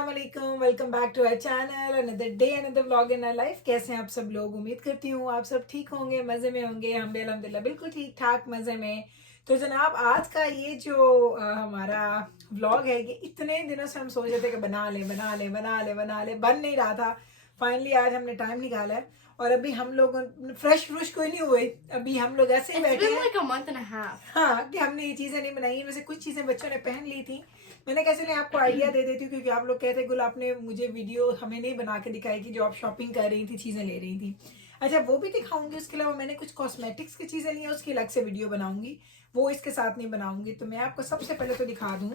अस्सलामुअलैकुम, welcome back to our channel, another day another vlog in our life. कैसे हैं आप सब लोग? उम्मीद करती हूँ आप सब ठीक होंगे, मज़े में होंगे। हम भी अल्हम्दुलिल्लाह बिल्कुल ठीक ठाक मज़े में। तो जनाब आज का ये जो हमारा व्लॉग है, ये इतने दिनों से हम सोच रहे थे कि बना ले बन नहीं रहा था। फाइनली आज हमने टाइम निकाला है और अभी हम लोग फ्रेश कोई नहीं हुए। अभी हम लोग ऐसे ही बैठे हैं। like a month and a half. हाँ, कि हमने ये चीज़ें नहीं बनाई। इनमें से कुछ चीज़ें बच्चों ने पहन ली थी। मैंने कैसे नहीं आपको आइडिया दे देती हूँ, क्योंकि आप लोग कहते गुल आपने मुझे वीडियो हमें नहीं बना के दिखाई कि जो आप शॉपिंग कर रही थी, चीज़ें ले रही थी। अच्छा, वो भी दिखाऊंगी। उसके अलावा मैंने कुछ कॉस्मेटिक्स की चीज़ें ली हैं, उसकी अलग से वीडियो बनाऊंगी, वो इसके साथ नहीं बनाऊंगी। तो मैं आपको सबसे पहले तो दिखा दूँ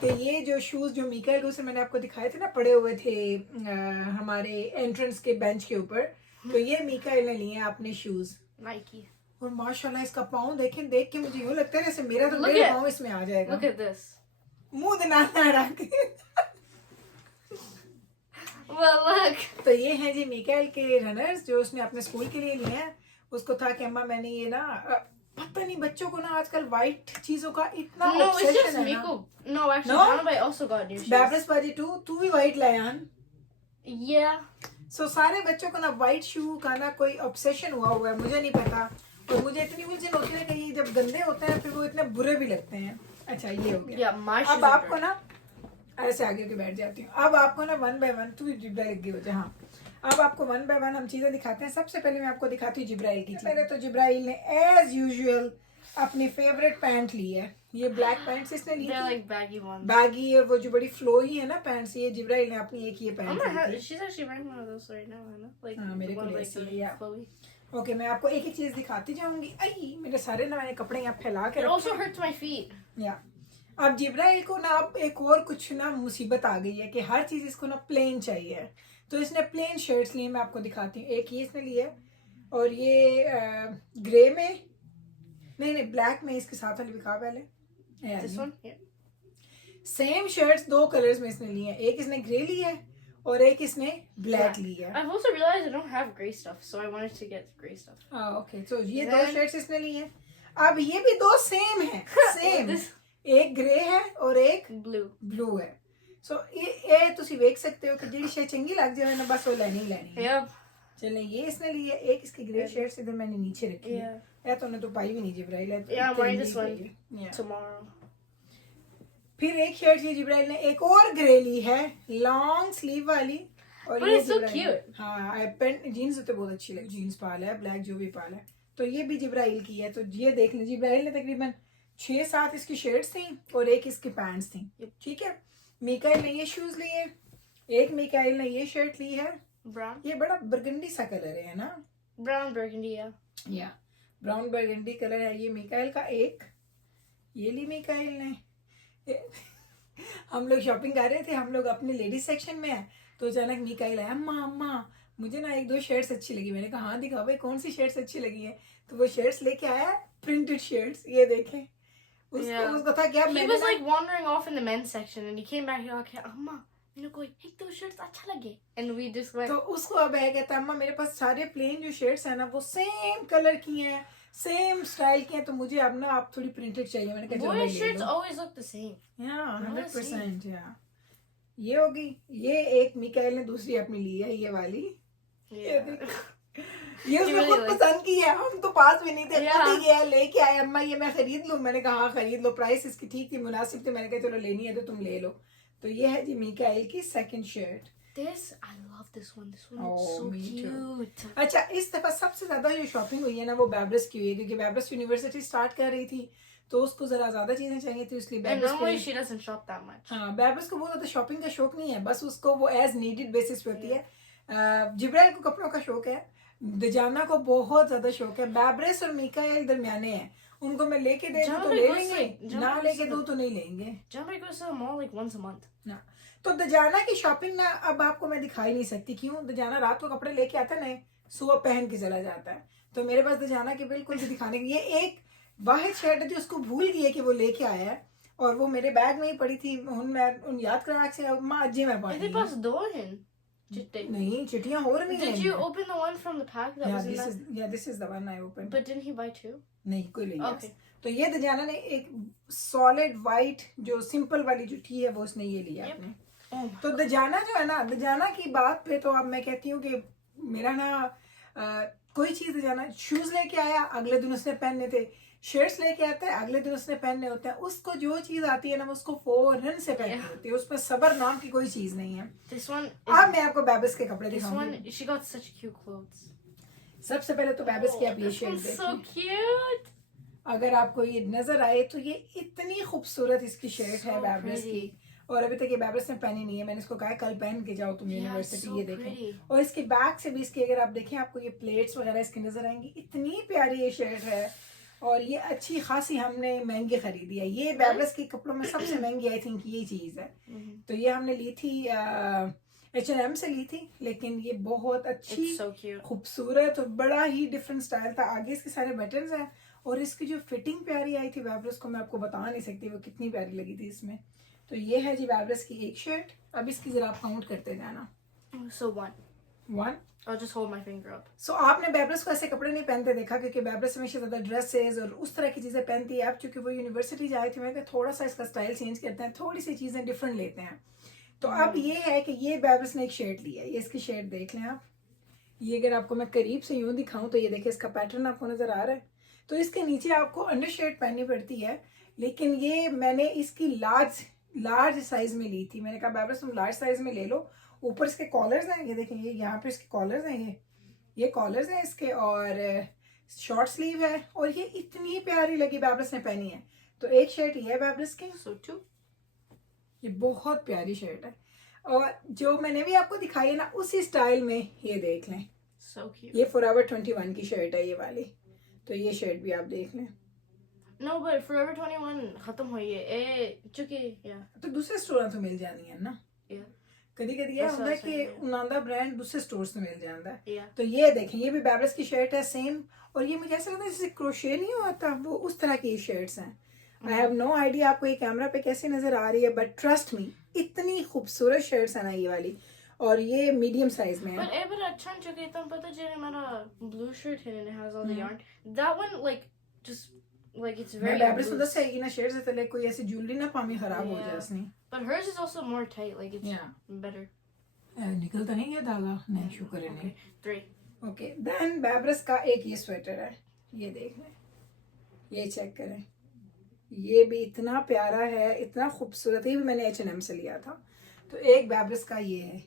कि ये जो शूज़ जो मीका से मैंने आपको दिखाए थे ना, पड़े हुए थे हमारे एंट्रेंस के बेंच के ऊपर, तो ये मीका ने लिए हैं अपने शूज़ Nike. और माशाल्लाह इसका पाँव देख के मुझे यूँ लगता है जैसे मेरा तो Look डेढ़ at- पाँव इसमें आ जाएगा। Look at this. मुंह दिनाना रख। Well, look. तो ये हैं जी मिकाइल के रनर्स जो उसने अपने स्कूल के लिए लिए हैं। उसको था कि अम्मा मैंने ये ना पता नहीं बच्चों को ना आजकल वाइट चीजों का इतना No, it's just obsession है ना। Miko. No, actually, No? Hannah also got new shoes. बैबरस बाजी तू भी वाइट लायान। Yeah. सो सारे बच्चों को ना वाइट शू का ना कोई ऑब्सेशन हुआ है, मुझे नहीं पता। और मुझे इतनी उलझन होती है कि ये जब गंदे होते हैं फिर वो इतने बुरे भी लगते हैं। अच्छा ये हो गया। Yeah, my shoes अब are आपको dirty. ना ऐसे आगे के बैठ जाती हूँ। अब आपको ना वन बाय वन तू जिब्राइल की वजह। हाँ, अब आपको वन बाय वन हम चीजें दिखाते हैं। सबसे पहले मैं आपको दिखाती हूँ जिब्राइल की। पहले तो जिब्राइल ने एज यूजुअल अपनी फेवरेट पैंट ली है। ये ब्लैक पैंट्स इसने ली They're थी, like baggy ones. बैगी, और वो जो बड़ी फ्लोई है ना पैंट्स, ये जिब्राइल ने अपनी एक ये I'm pant gonna Lee have, थी। she's actually wearing one of those right now, Hannah. Like हाँ, मेरे the को one like ऐसी the है, yeah. flowy. ओके, मैं आपको एक एक चीज दिखाती जाऊंगी। आई मेरे सारे ना मैंने कपड़े यहाँ फैला के It रखे also हैं। hurts my feet. या अब जिब्राइल को ना अब एक और कुछ ना मुसीबत आ गई है कि हर चीज इसको ना प्लेन चाहिए। तो इसने प्लेन शर्ट्स लिए, मैं आपको दिखाती हूँ। एक ये इसने लिए और ये ग्रे में नहीं ब्लैक में, इसके साथ वाली दिखा पहले। This one? Yeah. Same shirts दो कलर्स में इसने ली है। एक इसने ग्रे ली है और एक इसने ब्लैक ली है। I've also realized I don't have gray stuff, so I wanted to get gray stuff. Okay, तो ये दो Then- शर्ट्स इसने ली है। अब ये भी दो सेम है, सेम। This एक ग्रे है और एक blue. ब्लू है। सो ये ਤੁਸੀਂ ਵੇਖ सकते हो कि ਜਿਹੜੀ शर्ट चंगी लग जाए ना बस वो लेनी ही लेनी है। Yep. चले ये इसने ली है। एक इसकी ग्रे शर्ट इधर मैंने नीचे रखी है। या तो तो पाई भी नहीं जिब्राइल है। Yeah, I'm wearing this तेरी one Yeah. tomorrow. फिर एक शर्ट ये जिब्राइल ने एक और ग्रे ली है, लॉन्ग स्लीव वाली। और But ये it's so जिब्राइल ने- cute. हाँ, पेंट जीन्स तो बहुत अच्छी लगी। जीन्स पाल है, ब्लैक जो भी पाल है। तो ये भी जिब्राइल की है। तो ये देख लीजिए, जिब्राइल ने तकरीबन 6-7 इसकी शर्ट्स थी और एक इसकी पैंट्स थी। ठीक है, मिकाइल ने ये शूज लिए, एक मिकाइल ने ये शर्ट ली है। Brown. ये बड़ा बरगंडी सा कलर है ना, Brown burgundy, yeah. या ब्राउन बरगंडी कलर है। ये मिकाइल का एक ये ली मिकाइल ने। हम लोग शॉपिंग कर रहे थे, हम लोग अपने लेडीज सेक्शन में है, तो अचानक मिकाइल आया, अम्मा अम्मा मुझे ना एक दो शर्ट्स अच्छी लगी। मैंने कहा हाँ दिखाओ भाई, कौन सी शर्ट्स अच्छी लगी है? तो वो शर्ट्स लेके आया, प्रिंटेड शर्ट्स। ये देखें, Yeah. उसको था क्या, He मैंने was ना- like wandering off in the men's section, and he came back. He's like, "Amma, you know, कोई एक दो shirts अच्छा लगे." And we just went. तो उसको अब है कहता अम्मा मेरे पास सारे प्लेन जो शर्ट्स हैं ना वो सेम कलर की हैं, सेम स्टाइल की हैं, तो मुझे अब ना आप थोड़ी प्रिंटेड चाहिए। मैंने कहा चलो भाई Boys' ले shirts low. always look the same. हाँ, They're all 100%। या ये होगी। ये एक मिकाइल ने दूसरी अपनी ली है, ये वाली। Yeah. ये उसने really खुद like- पसंद की है, हम तो पास भी नहीं थे। Yeah. खुद ही गया लेके आए, अम्मा ये मैं खरीद लूं? मैंने कहा हाँ खरीद लो, प्राइस इसकी ठीक थी, मुनासिब थी। मैंने कहा चलो लेनी है तो तुम ले लो। तो ये है जी मिकाइल की second shirt. This, I love this one. This one Oh, looks so me too. cute. अच्छा, इस दफा सबसे ज्यादा जो शॉपिंग हुई है ना वो बैबरस की हुई है, क्योंकि बैबरस यूनिवर्सिटी स्टार्ट कर रही थी तो उसको जरा ज्यादा चीजें चाहिए थी, इसलिए And बैबरस normally she doesn't shop that much. हाँ, बैबरस को बहुत ज्यादा शॉपिंग का शौक नहीं है, बस उसको वो एज नीडेड बेसिस पे होती है। जिब्राइल को कपड़ों का शौक है, दजाना को बहुत ज्यादा शौक है। बैबरस और मिकाइल दरमियाने हैं, उनको मैं लेके दे दूं तो Jamari ले goes लेंगे, like- ना Jamari लेके goes दूं तो नहीं लेंगे Jamari goes to the mall like once a month. ना। तो दजाना की शॉपिंग ना अब आपको मैं दिखा ही नहीं सकती। क्यों? दजाना रात को कपड़े लेके आता है ना, सुबह पहन के चला जाता है। तो मेरे पास दजाना की बिल्कुल भी दिखाने की, ये एक वाहिद शर्ट है जो उसको भूल गई है कि वो लेके आया है, और वो मेरे बैग में ही पड़ी थी। मैं उन याद करा से अम्मा अज्जी में Is it pi past door in? नहीं, चिट्टियां हो रही Did हैं। you open the one from the pack that was in that? this is the one I opened. But didn't he buy two? नहीं, कोई नहीं। Okay. तो ये दजाना ने एक सॉलिड वाइट जो सिंपल वाली जो टी है वो उसने ये लिया Yep. अपने। Oh तो दजाना जो है ना, दजाना की बात पे तो अब मैं कहती हूँ कि मेरा ना कोई चीज दजाना, शूज लेके आया अगले दिन उसने पहनने थे, शर्ट्स लेके आता है अगले दिन उसने पहनने होते हैं, उसको जो चीज आती है ना वो उसको फौरन से पहननी होती है, उसमें सबर नाम की कोई चीज नहीं है। This one अब मैं आपको बेबिस के कपड़े this दिखाऊंगी। one, she got such cute clothes. सबसे पहले तो बेबिस की आप ये This शेड one's so देखिए, cute. अगर आपको ये नजर आए तो ये इतनी खूबसूरत इसकी शर्ट है So बेबिस की, pretty. और अभी तक ये बेबिस ने पहनी नहीं है, मैंने इसको कहा है कल पहन के जाओ तुम Yeah, यूनिवर्सिटी। so ये देखें, pretty. और इसके बैक से भी इसकी अगर आप देखें आपको ये प्लेट्स वगैरह इसकी नजर आएंगी, इतनी प्यारी ये शर्ट है, और ये अच्छी खासी हमने महंगी खरीदी है, ये बेबिस के कपड़ों में सबसे महंगी आई थिंक ये चीज है। तो ये हमने ली थी H&M से ली थी, लेकिन ये बहुत अच्छी It's so cute. खूबसूरत और बड़ा ही डिफरेंट स्टाइल था। आगे इसके सारे बटन्स हैं, और इसकी जो फिटिंग प्यारी आई थी बेब्रस को मैं आपको बता नहीं सकती वो कितनी प्यारी लगी थी इसमें। तो ये है जी बेब्रस की एक शर्ट। अब इसकी जरा आप काउंट करते जाना। So one. 1। I'll just hold my finger up. सो आपने बेब्रस को ऐसे कपड़े नहीं पहनते देखा, क्योंकि बेब्रस हमेशा ज्यादा ड्रेसेस और उस तरह की चीजें पहनती है। अब चूंकि वो यूनिवर्सिटी जाए थे, मैंने कहा थोड़ा सा इसका स्टाइल चेंज करते हैं, थोड़ी सी चीजें डिफरेंट लेते हैं। तो अब ये है कि ये बेब्रस ने एक शर्ट ली है, ये इसकी शर्ट देख लें आप। ये अगर आपको मैं करीब से यूं दिखाऊं तो ये देखिए इसका पैटर्न आपको नजर आ रहा है। तो इसके नीचे आपको अंडर शर्ट पहननी पड़ती है, लेकिन ये मैंने इसकी लार्ज साइज में ली थी। मैंने कहा बेब्रस तुम लार्ज साइज में ले लो। ऊपर इसके कॉलर्स हैं, ये देखें, ये यहाँ पे इसके कॉलर्स हैं, ये कॉलर्स हैं इसके, और शॉर्ट स्लीव है, और ये इतनी प्यारी लगी बेब्रस ने पहनी है। तो एक शर्ट ये है बेब्रस की, So two. ये बहुत प्यारी शर्ट है, और जो मैंने भी आपको दिखाई है ना उसी स्टाइल में ये देख लें। So cute. ये Forever 21 की शर्ट है ये वाली, तो ये शर्ट भी आप देख लें। No, but Forever 21 खत्म हुई है चुकी या तो दूसरे स्टोर तो मिल जानी है ना। Yeah. कभी कभी ये बस होता है ऐसा ही कि है। उनांदा ब्रांड दूसरे स्टोर से मिल जाता है। Yeah. तो ये देखें, ये भी बेब्रस की शर्ट है सेम, और ये मुझे ऐसा लगता है जैसे क्रोशे नहीं होता वो उस तरह की शर्ट्स हैं। आई हैव नो आइडिया आपको ये कैमरा पे कैसे नजर आ रही है, बट ट्रस्ट मी इतनी खूबसूरत शर्ट्स है ना ये वाली, और ये मीडियम साइज में है। But अच्छा चुकी तुम पता चले मेरा blue shirt है and it has all the yarn. That one like just like it's मैं very बेब्रस को loose. दस है कि ना शर्ट से तले कोई ऐसी ज्वेलरी ना पामी खराब हो Yeah. जाए इसने। But hers is also more tight, like it's Yeah. better. निकलता नहीं है धागा, नहीं शुक्र है नहीं। Okay, 3. ओके देन बेब्रस का एक ये स्वेटर है, ये देख लें, ये चेक करें, ये भी इतना प्यारा है, इतना खूबसूरत है, ये भी मैंने H&M से लिया था। तो एक बेब्रस का ये है,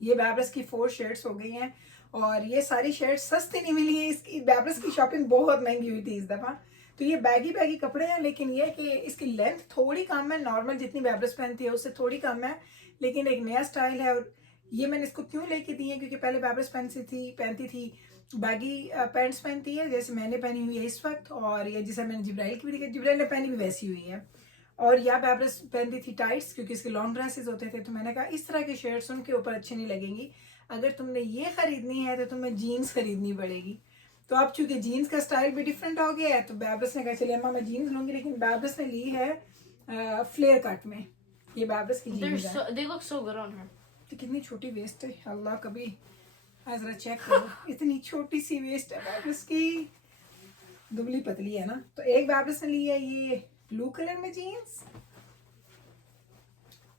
ये बेब्रस की 4 शर्ट्स हो गई हैं, और ये सारी शर्ट सस्ती नहीं मिली है, इसकी बेब्रस की शॉपिंग बहुत महंगी हुई थी इस दफ़ा। तो ये बैगी कपड़े हैं, लेकिन ये कि इसकी लेंथ थोड़ी कम है, नॉर्मल जितनी बेब्रस पहनती है उससे थोड़ी कम है, लेकिन एक नया स्टाइल है। और ये मैंने इसको क्यों लेके दी है, क्योंकि पहले बेब्रस पहनती थी बैगी पैंट्स पहनती है जैसे मैंने पहनी हुई है इस वक्त, और ये जिसे मैंने जिब्राइल की भी देखी, जिब्राइल ने पहनी भी वैसी हुई है। और या बेब्रस पहनती थी टाइट्स, क्योंकि इसके लॉन्ग ड्रेसेस होते थे। तो मैंने कहा इस तरह की शर्ट्स उनके ऊपर अच्छी नहीं लगेंगी, अगर तुमने ये खरीदनी है तो तुम्हें जीन्स खरीदनी पड़ेगी। तो अब चूंकि जीन्स का स्टाइल भी डिफरेंट हो गया है, तो बेब्रस ने कहा चलिए अम्मा मैं जीन्स लूंगी, लेकिन बेब्रस ने ली है फ्लेयर कट में। ये बेब्रस की जीन्स है, They look so good on her. तो कितनी छोटी वेस्ट है, अल्लाह कभी जरा चेक करो, इतनी छोटी सी वेस्ट है बेब्रस की, दुबली पतली है ना। तो एक बेब्रस ने ली है ये ब्लू कलर में जीन्स,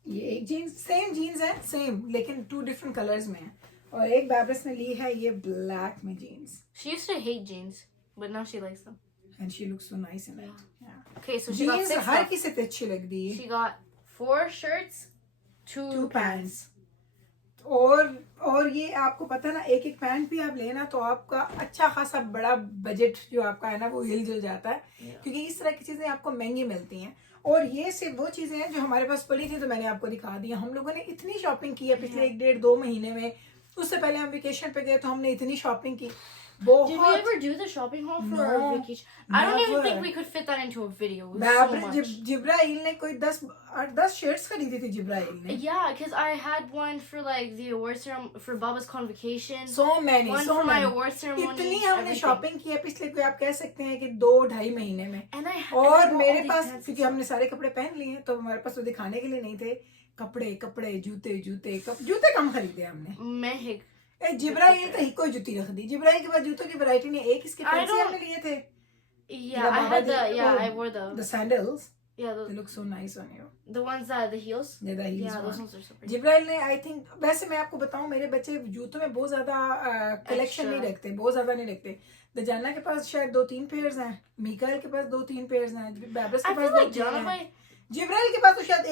ये एक जीन्स सेम जीन्स है सेम, लेकिन 2 डिफरेंट कलर्स में है, और एक बेब्रस ने ली है ये ब्लैक में jeans, She used to hate jeans, but now she likes them. And she looks so nice in it. Okay, so she got jeans 6 her stuff. किसी को अच्छी लगती है। She got 4 shirts, 2 2 pants. Pants, और ये आपको पता है ना, एक पैंट भी आप लेना तो आपका अच्छा खासा बड़ा बजट जो आपका है ना वो हिल जुल जाता है, क्योंकि इस तरह की चीजें आपको महंगी मिलती हैं। और ये सिर्फ वो चीजें हैं जो हमारे पास पड़ी थी, तो मैंने आपको दिखा दिया। हम लोगों ने इतनी शॉपिंग की है पिछले 1-1.5-2 महीने में, उससे पहले हम वेकेशन पे गए तो हमने इतनी शॉपिंग की Did we बहुत। ever do the shopping haul for No, our vacation? I don't even never. think we could fit that into a video. It was so much. जिब्राइल ने कोई 10 शर्ट्स खरीदी थी जिब्राइल ने। Yeah, because I had one for like the award ceremony for Baba's convocation. So many, one so for my many. award ceremony. इतनी हमने everything. Shopping की है पिछले कोई आप कह सकते हैं कि 2-2.5 महीने में। And I और bought मेरे all these पास, pants क्योंकि हमने सारे कपड़े पहन लिए हैं, तो हमारे पास वो दिखाने के लिए नहीं थे। कपड़े जूते कम खरीदे हमने। Mehig. जिब्राइल तो ही कोई जूती रख दी, जिब्राइल के बाद जूतों की वैरायटी ने एक इसके I फैंसी don't- हमने लिए थे, Yeah, I had the. Yeah, I wore the. the sandals, Yeah, They look so nice on you. the ones that are the heels. Yeah, the heels Yeah, those one. ones are so pretty. जिब्राइल ने I think, वैसे मैं आपको बताऊं मेरे बच्चे जूतों में बहुत ज्यादा कलेक्शन Extra. नहीं रखते, बहुत ज्यादा नहीं रखते। दजाना के पास शायद 2-3 पेयर्स हैं, मीकाएल के पास 2-3 पेयर्स हैं, बैबस I के पास feel like 2-3 Jana हैं, Bhai. जिब्राइल के पास तो शायद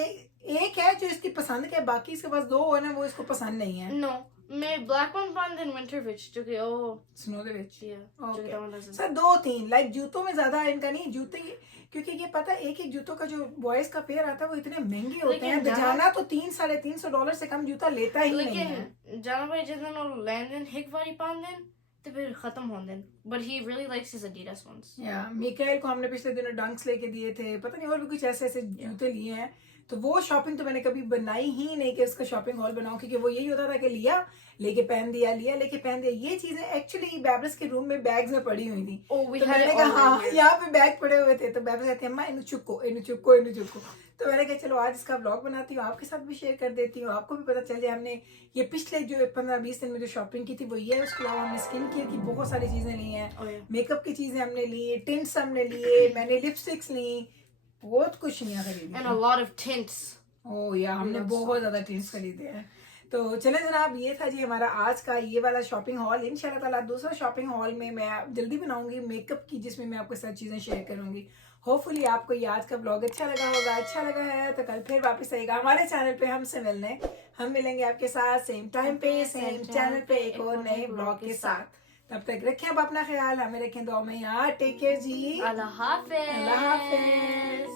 एक है जो इसकी पसंद के, बाकी इसके पास 2 है ना, वो इसको पसंद नहीं है। No, मैं black one पान दिन winter ਵਿੱਚ जो कि स्नो दे विच yeah Okay. जो कि that one doesn't. Sir 2-3 like जूतों में ज्यादा इनका नहीं, जूते क्योंकि ये पता है एक जूतों का जो बॉयज का पेयर आता है वो इतने महंगे होते लेकिन हैं। दजाना तो $300-350 से कम जूता लेता ही नहीं है। लेकिन Jana Bhai जिस दिन वो लैंडन हिक वाली पान दिन तो फिर खत्म होने दिन, but he really likes his Adidas ones. या मिकाएल को हमने पिछले दिनों डंक्स लेके दिए थे, पता नहीं और भी कुछ ऐसे ऐसे जूते लिए हैं। तो वो शॉपिंग तो मैंने कभी बनाई ही नहीं कि उसका शॉपिंग हॉल बनाऊं, क्योंकि वो यही होता था कि लिया लेके पहन दिया, लिया लेके पहन दिया। ये चीजें एक्चुअली बैबरस के रूम में बैग्स में पड़ी हुई थी। Oh, we तो had मैंने it कहा all हाँ in here. यहाँ पे बैग पड़े हुए थे, तो बैबरस कहती है अम्मा इन्हें चुको इन्हें चुको इन्हें चुको। तो मैंने कहा चलो आज इसका व्लॉग बनाती हूँ, आपके साथ भी शेयर कर देती हूँ, आपको भी पता चल जाए हमने ये पिछले जो 15-20 दिन में जो शॉपिंग की थी वो ये है। उसके अलावा हमने स्किन केयर की बहुत सारी चीजें ली हैं, Oh yeah. मेकअप की चीजें हमने ली, टिंट्स हमने लिए, मैंने लिपस्टिक्स ली, बहुत कुछ नहीं खरीदी। And a lot of tints. ओह या हमने बहुत ज्यादा टिंट्स खरीदे हैं। तो चले जनाब, ये था जी हमारा आज का ये वाला शॉपिंग हॉल। इंशाल्लाह ताला दूसरा शॉपिंग हॉल में मैं जल्दी बनाऊंगी मेकअप की, जिसमें मैं आपके साथ चीजें शेयर करूंगी। होपफुली आपको ये आज का ब्लॉग अच्छा लगा होगा। अच्छा लगा है तो कल फिर वापस आएगा हमारे चैनल पे हमसे मिलने। हम मिलेंगे आपके साथ सेम टाइम पे सेम चैनल पे एक और नए ब्लॉग के साथ। तब तक रखें आप अपना ख्याल, हमें रखें दुआ में यार। टेक केयर जी, Allah Hafiz. अल्लाह हाफिज।